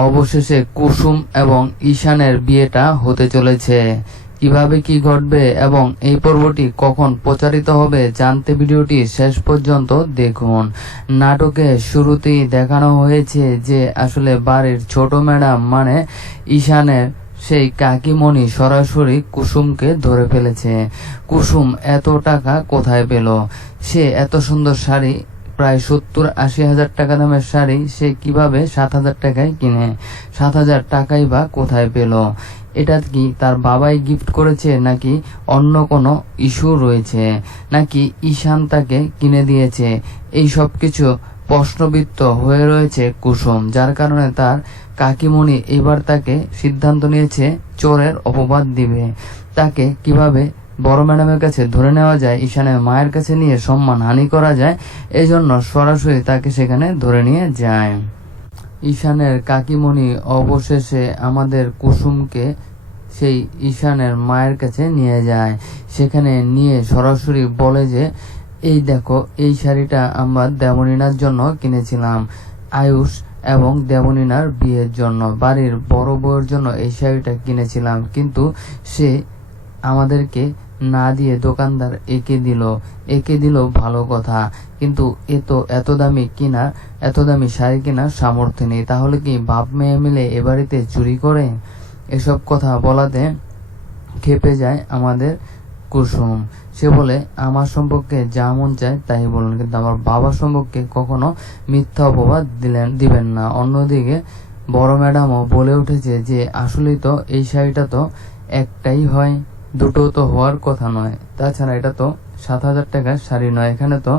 অবশেষে কুসুম এবং ঈশানের বিয়েটা হতে চলেছে। কিভাবে কি ঘটবে এবং এই পর্বটি কখন প্রচারিত হবে জানতে ভিডিওটি শেষ পর্যন্ত দেখুন। নাটকে শুরুতেই দেখানো হয়েছে যে আসলে বাড়ির ছোট ম্যাডাম মানে ঈশানের সেই কাকিমণি সরাসরি কুসুমকে ধরে ফেলেছে। কুসুম এত টাকা কোথায় পেল? সে এত সুন্দর শাড়ি, প্রায় 70-80 হাজার টাকা দামের শাড়ি সে কিভাবে 7,000 টাকায় কিনে? 7,000 টাকাই বা কোথায় পেল? এটা কি তার বাবাই গিফট করেছে, নাকি অন্য কোনো ইস্যু রয়েছে, নাকি ঈশান তাকে কিনে দিয়েছে? এই সব কিছু প্রশ্নবিদ্ধ হয়ে রয়েছে কুসুম, যার কারণে তার কাকিমণি এবার তাকে সিদ্ধান্ত নিয়েছে চোরের অপবাদ দিবে। তাকে কিভাবে বড় ম্যাডামের কাছে ধরে নেওয়া যায়, ঈশানের মায়ের কাছে নিয়ে সম্মান হানি করা যায়, এই জন্য সরাসরি তাকে সেখানে ধরে নিয়ে যায়। ঈশানের কাকিমণি অবশেষে আমাদের কুসুমকে সেই ঈশানের মায়ের কাছে নিয়ে যায়। সেখানে নিয়ে সরাসরি বলে যে এই দেখো, এই শাড়িটা আমরা দেবনীনার জন্য কিনেছিলাম, আয়ুষ এবং দেবনীনার বিয়ের জন্য, বাড়ির বড় বউয়ের জন্য এই শাড়িটা কিনেছিলাম, কিন্তু সে আমাদেরকে না দিয়ে দোকানদার একে দিল ভালো কথা, কিন্তু এত দামি এত দামি শাড়ি কেনার সামর্থ্য নেই। তাহলে কি বাপ মেয়ে মিলে এ বাড়িতে চুরি করে? এসব কথা বলাতে খেপে যায় আমাদের কুসুম। সে বলে আমার সম্পর্কে যা মন চায় তাই বলুন, কিন্তু আমার বাবা সম্পর্কে কখনো মিথ্যা অপবাদ দিবেন না। অন্যদিকে বড় ম্যাডামও বলে উঠেছে যে আসলেই তো এই শাড়িটা তো একটাই হয়, দুটো তো হওয়ার কথা নয়। তাছাড়া এটা তো 7,000 টাকার শাড়ি নয়, এখানে তো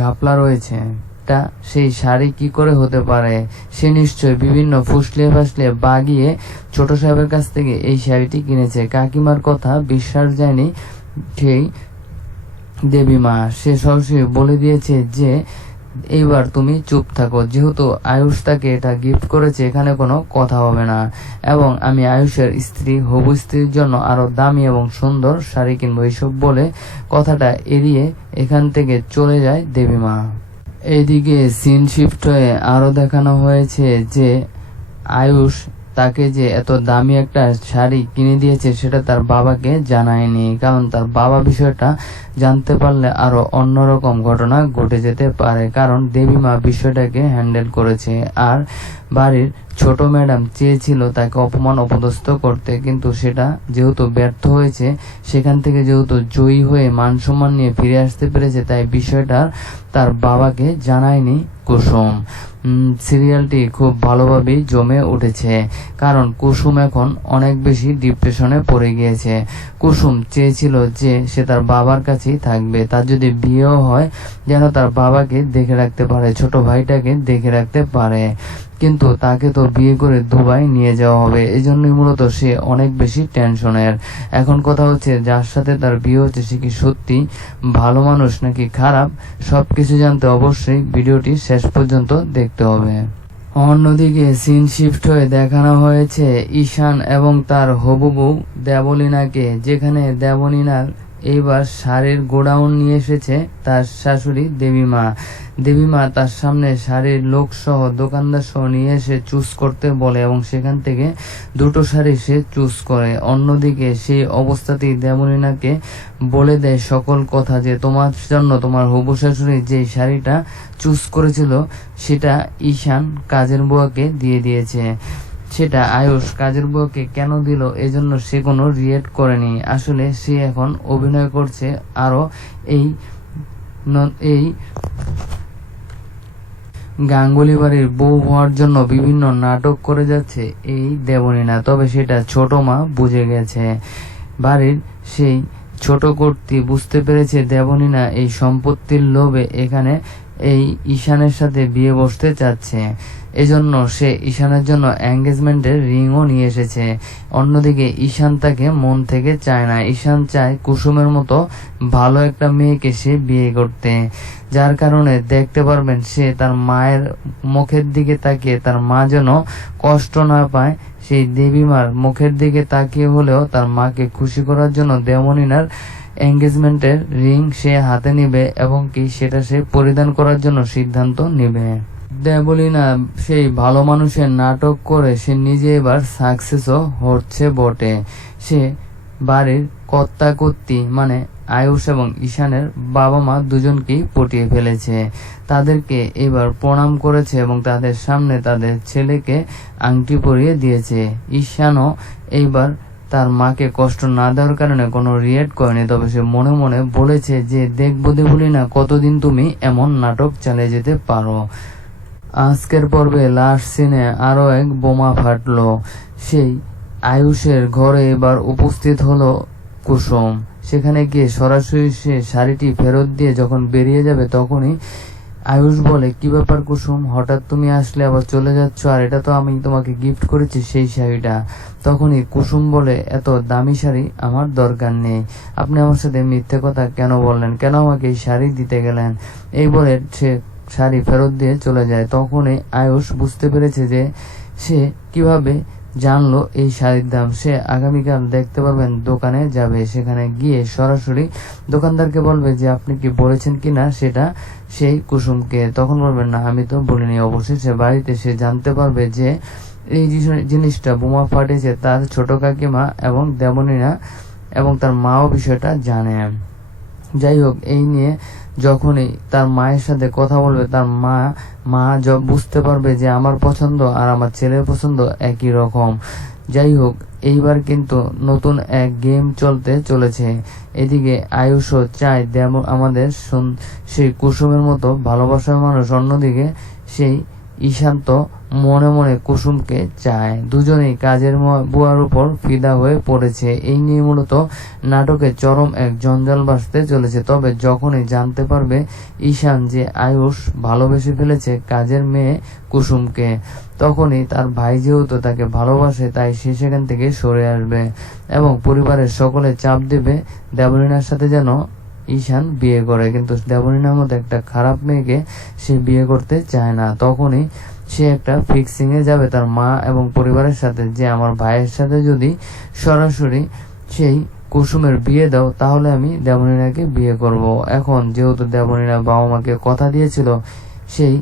ঘাপলা রয়েছে। তা সেই শাড়ি কি করে হতে পারে? সে নিশ্চয় বিভিন্ন ফুসলিয়ে বাগিয়ে ছোট সাহেবের কাছ থেকে এই শাড়িটি কিনেছে। কাকিমার কথা বিশ্বাস যায়নি সেই দেবীমা। সে সরাসরি বলে দিয়েছে যে এইবার তুমি চুপ থাকো, যেহেতু আয়ুষ তাকে এটা গিফট করেছে এখানে কোনো কথা হবে না, এবং আমি আয়ুষের স্ত্রী, হবু স্ত্রীর জন্য আরো দামি এবং সুন্দর শাড়ি কিনবো। এইসব বলে কথাটা এড়িয়ে এখান থেকে চলে যায় দেবীমা। এইদিকে সিন শিফট হয়ে আরো দেখানো হয়েছে যে আয়ুষ তাকে যে এত দামি একটা শাড়ি কিনে দিয়েছে সেটা তার বাবাকে জানায়নি, কারণ তার বাবা বিষয়টা জানতে পারলে আরো অন্যরকম ঘটনা ঘটে যেতে পারে। কারণ দেবীমা বিষয়টাকে হ্যান্ডেল করেছে, আর বাড়ির ছোট ম্যাডাম চেয়েছিল তাকে অপমান অপদস্থ করতে, কিন্তু সেটা যেহেতু ব্যর্থ হয়েছে, সেখান থেকে যেহেতু জয়ী হয়ে মান সম্মান নিয়ে ফিরে আসতে পেরেছে, তাই বিষয়টা তার বাবাকে জানায়নি কুসুম। সিরিয়ালটি খুব ভালোভাবেই জমে উঠেছে, কারণ কুসুম এখন অনেক বেশি ডিপ্রেশনে পড়ে গিয়েছে। কুসুম চেয়েছিল যে সে তার বাবার কাছেই থাকবে, তার যদি বিয়েও হয় যেন তার বাবাকে দেখে রাখতে পারে, ছোট ভাইটাকে দেখে রাখতে পারে, কিন্তু তাকে তো বিয়ে করে দুবাই নিয়ে যাওয়া হবে। এই জন্যই মূলত সে অনেক বেশি টেনশনের। এখন কথা হচ্ছে যার সাথে তার বিয়ে হচ্ছে সে কি সত্যি ভালো মানুষ নাকি খারাপ, সবকিছু জানতে অবশ্যই ভিডিওটি শেষ পর্যন্ত দেখতে হবে। অন্যদিকে সিন শিফট হয়ে দেখানো হয়েছে ঈশান এবং তার হবু বউ দেবলীনাকে, যেখানে দেবলীনার এইবার শাড়ির গোডাউন নিয়ে এসেছে তার শাশুড়ি দেবীমা তার সামনে শাড়ির লোক সহ দোকানদার সহ নিয়ে এসে চুজ করতে বলে, এবং সেখান থেকে দুটো শাড়ি সে চুজ করে। অন্যদিকে সেই অবস্থাতেই দেবলীনাকে বলে দেয় সকল কথা, যে তোমার জন্য তোমার হবু শাশুড়ি যে শাড়িটা চুজ করেছিল সেটা ঈশান কাজের বুয়াকে দিয়ে দিয়েছে। সেটা আয়ুষ কাজের বুয়াকে কেন দিল এজন্য সে কোনো রিয়েক্ট করেনি। আসলে সে এখন অভিনয় করছে আরো এই গাঙ্গুলি বাড়ির বউ হওয়ার জন্য বিভিন্ন নাটক করে যাচ্ছে এই দেবনীনা। তবে সেটা ছোট মা বুঝে গেছে। বাড়ির সেই ছোট কর্তী বুঝতে পেরেছে দেবনীনা এই সম্পত্তির লোভে এখানে এই ঈশানের সাথে বিয়ে বসতে চাচ্ছে, এজন্য সে ঈশানের জন্য এঙ্গেজমেন্টের রিংও নিয়ে এসেছে। অন্যদিকে ঈশান তাকে মন থেকে চায় না, ঈশান চায় কুসুমের মতো ভালো একটা মেয়েকে সে বিয়ে করতে, যার কারণে দেখতে পারবেন সে তার মায়ের মুখের দিকে তাকিয়ে, তার মা যেন কষ্ট না পায়, সেই দেবীমার মুখের দিকে তাকিয়ে হলেও তার মাকে খুশি করার জন্য দেবনীনার এঙ্গেজমেন্টের রিং সে হাতে নিবে, এবং কি সেটা সে পরিধান করার জন্য সিদ্ধান্ত নিবে। দেবলীনা সেই ভালো মানুষের নাটক করে সে নিজে এবার সাকসেসও হচ্ছে বটে। সে বাড়ির কর্তা-কর্তি মানে আয়ুষ এবং ঈশানের বাবা মা দুজনকেই পটিয়ে ফেলেছে। তাদেরকে এবার প্রণাম করেছে এবং তাদের সামনে তাদের ছেলেকে আংটি পরিয়ে দিয়েছে। ঈশানও এইবার তার মাকে কষ্ট না দেওয়ার কারণে কোনো রিয়েক্ট করেনি, তবে সে মনে মনে বলেছে যে দেখবো দেবলীনা কতদিন তুমি এমন নাটক চালিয়ে যেতে পারো। আজকের পর্বে লাস্ট সিনে আরো এক বোমা ফাটলো। সেই আয়ুষের ঘরে এবার উপস্থিত হলো কুসুম। সেখানে গিয়ে সরাসরি সে শাড়িটি ফেরত দিয়ে যখন বেরিয়ে যাবে তখনই আয়ুষ বলে, কি ব্যাপার কুসুম, হঠাৎ তুমি আসলে আবার চলে যাচ্ছ, আর এটা তো আমি তোমাকে গিফট করেছি সেই শাড়িটা। তখনই কুসুম বলে, এত দামি শাড়ি আমার দরকার নেই, আপনি আমার সাথে মিথ্যে কথা কেন বললেন, কেন আমাকে এই শাড়ি দিতে গেলেন। এই বলে সে শাড়ি ফেরত দিয়ে চলে যায়। তখনই আয়ুষ বুঝতে পেরেছে যে সে কিভাবে জানলো এই শাড়ির দাম। সে আগামীকাল দেখতে পারবেন দোকানে যাবে, সেখানে গিয়ে সরাসরি দোকানদারকে বলবে যে আপনি কি বলেছেন কিনা সেটা সেই কুসুমকে। তখন বলবেন না আমি তো বলিনি। অবশেষে বাড়িতে সে জানতে পারবে যে এই জিনিসটা বোমা ফাটেছে তার ছোট কাকিমা এবং দেবনীনা এবং তার মাও বিষয়টা জানে। যাই হোক, এই নিয়ে যখনই তার মায়ের সাথে কথা বলবে তার মা বুঝতে পারবে যে আমার পছন্দ আর আমার ছেলের পছন্দ একই রকম। যাই হোক, এইবার কিন্তু নতুন এক গেম চলতে চলেছে। এদিকে আয়ুষও চায় আমাদের সেই কুসুমের মতো ভালোবাসার মানুষ, অন্যদিকে সেই ঈশান্ত মনে মনে কুসুমকে চায়। দুজনেই কাজের বুয়ার উপর ফিদা হয়ে পড়েছে। এই নিয়ে মূলত নাটকে চরম এক জঞ্জাল বাসতে চলেছে। তবে যখনই জানতে পারবে ঈশান যে আয়ুষ ভালোবেসে ফেলেছে কাজের মেয়ে কুসুমকে, তখনই তার ভাই যেহেতু তাকে ভালোবাসে তাই সে সেখান থেকে সরে আসবে এবং পরিবারের সকলে চাপ দেবে দেবলীনার সাথে যেন ঈশান বিয়ে করে। কিন্তু দেবলীনার মতো একটা খারাপ মেয়েকে সে বিয়ে করতে চায় না। তখনই সে একটা ফিক্সিং এ যাবে তার মা এবং পরিবারের সাথে যে আমার ভাইয়ের সাথে যদি সরাসরি সেই কুসুমের বিয়ে দাও তাহলে আমি দেবলীনাকে বিয়ে করব। এখন যেহেতু দেবলীনা বাবা মাকে কথা দিয়েছিল সেই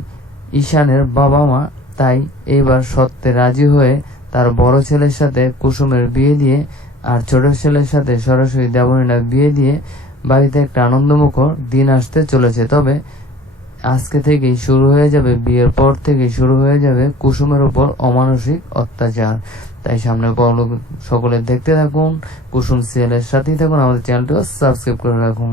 ঈশানের বাবা মা, তাই এইবার সত্যে রাজি হয়ে তার বড় ছেলের সাথে কুসুমের বিয়ে দিয়ে আর ছোট ছেলের সাথে সরাসরি দেবলীনা বিয়ে দিয়ে বাড়িতে একটা আনন্দমুখর দিন আসতে চলেছে। তবে আজকে থেকেই শুরু হয়ে যাবে, বিয়ের পর থেকেই শুরু হয়ে যাবে কুসুমের উপর অমানসিক অত্যাচার। তাই সামনে সকলে দেখতে থাকুন, কুসুম সিরিয়ালের সাথেই থাকুন, আমাদের চ্যানেলটিও সাবস্ক্রাইব করে রাখুন।